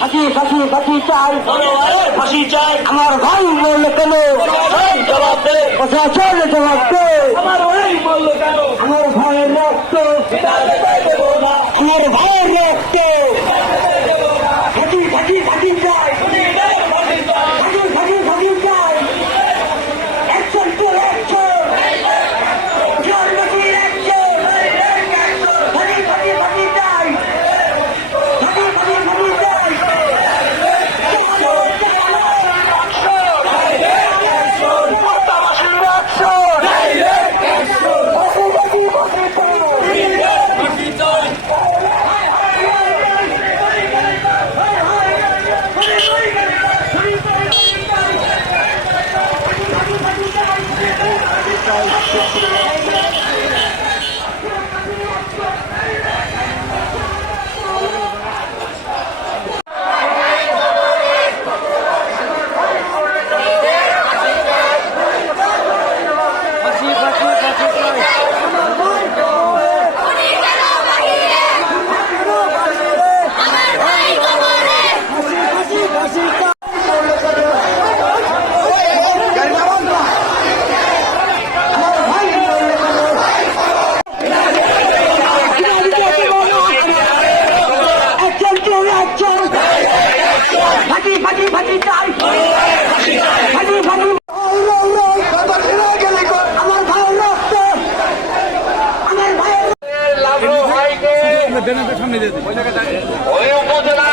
ফাঁসি ফাঁসি ফাঁসি চাই, ফাঁসি চাই। আমার ভাই বললো কেন, জবাব দে, প্রশাসন জবাব দে। আমার ভাই বললো কেন, আমার ভাইয়ের রক্ত, আমার ভাইয়ের রক্ত। ফাঁসি ফাঁসি ফাঁসি চাই, ফাঁসি ফাঁসি ফাঁসি চাই। অ্যাকশন টু অ্যাকশন, জন্মদিন অ্যাকশন। ফাঁসি ফাঁসি ফাঁসি চাই, ফাঁসি ফাঁসি ফাঁসি চাই। ওই উপজেলা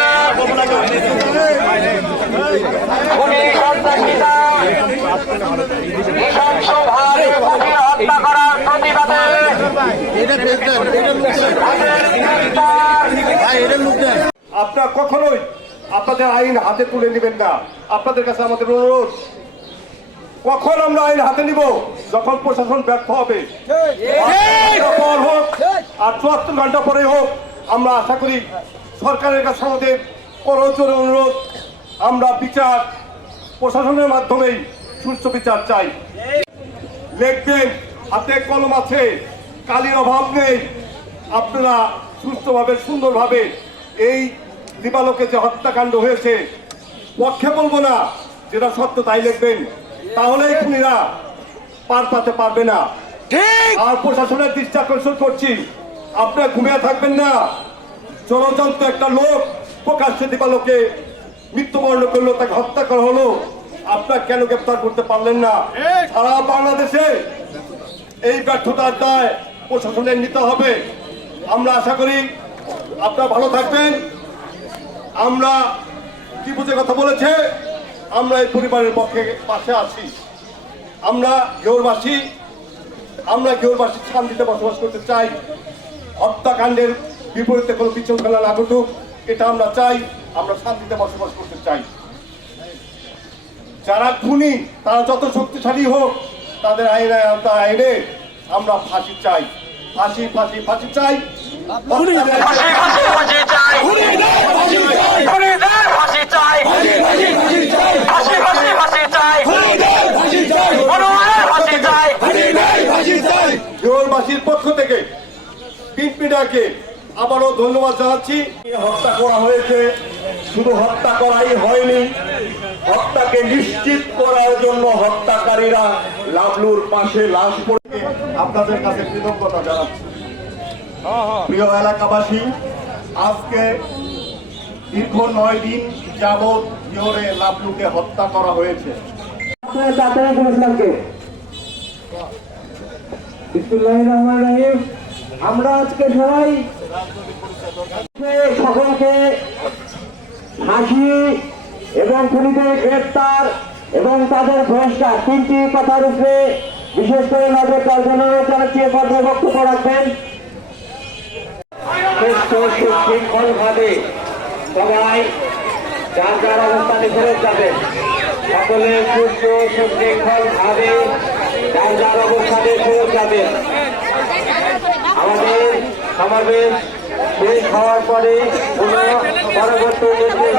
হত্যা করার প্রতিবাদে আপনারা কখনোই আপনাদের আইন হাতে তুলে নেবেন না। আপনাদের কাছে আমাদের অনুরোধ, কখন আমরা আইন হাতে নিব, যখন প্রশাসন ব্যর্থ হবে, পর হোক আর ৭৪ ঘন্টা পরে হোক। আমরা আশা করি সরকারের কাছে আমাদের করজোরে অনুরোধ, আমরা বিচার প্রশাসনের মাধ্যমেই সুষ্ঠু বিচার চাই। লিখবেন, হাতে কলম আছে, কালির অভাব নেই। আপনারা সুস্থভাবে সুন্দরভাবে এই দিবালোকে যে হত্যাকাণ্ড হয়েছে, পক্ষে বলবো না, যেটা সত্য তাই লিখবেন, তাহলেই খুনিরা পার পাতে পারবে না। আর প্রশাসনের দৃষ্টি আকর্ষণ করছি, আপনারা ঘুমিয়ে থাকবেন না। ষড়যন্ত্র একটা লোক প্রকাশ্যে দিবালোকে মৃত্যুবরণ করলো, তাকে হত্যা করা হলো, আপনারা কেন গ্রেপ্তার করতে পারলেন না? সারা বাংলাদেশে এই ব্যর্থতার দায় প্রশাসনের নিতে হবে। আমরা আশা করি আপনারা ভালো থাকবেন। আমরা কি বুঝে কথা বলেছে, আমরা এই পরিবারের পক্ষে পাশে আছি। আমরা ঘেউরবাসী শান্তিতে বসবাস করতে চাই। হত্যাকাণ্ডের বিপরীতে কোনো পিছন ফেলা না ঘটুক, এটা আমরা চাই। আমরা শান্তিতে বসবাস করতে চাই। যারা খুনি তারা যত শক্তিশালী হোক, তাদের আইনে আমরা ফাঁসি চাই, ফাঁসি ফাঁসি ফাঁসি চাই। দেওয়ালবাসীর পক্ষ থেকে প্রিন্ট মিডিয়াকে আবারও ধন্যবাদ জানাচ্ছি। হত্যা করা হয়েছে, শুধু হত্যা করাই হয়নি, হত্যাকে নিশ্চিত করার জন্য হত্যাকারীরা লাবলুর পাশে লাশ পড়ে। আপনাদের কাছে কৃতজ্ঞতা জানাচ্ছি। প্রিয় এলাকাবাসী, আজকে দীর্ঘ ৯ দিন যাবৎ জোরে লাবলুকে হত্যা করা হয়েছে। আমরা আজকে সবাই সকলকে ফাঁসি এবং খুনিদের গ্রেপ্তার এবং তাদের বহিষ্কার, 3টি কথার উপরে বিশেষ করে নজর দেওয়ার জন্য জানাচ্ছি। বক্তব্য রাখবেন সুশৃঙ্খলভাবে সবাই যার যার অবস্থানে ফেরত যাবেন। সকলে সুস্থ সুশৃঙ্খলভাবে যার যার অবস্থানে ফেরত যাবেন। আমাদের সমাবেশ শেষ হওয়ার পরে পরবর্তী নির্দেশ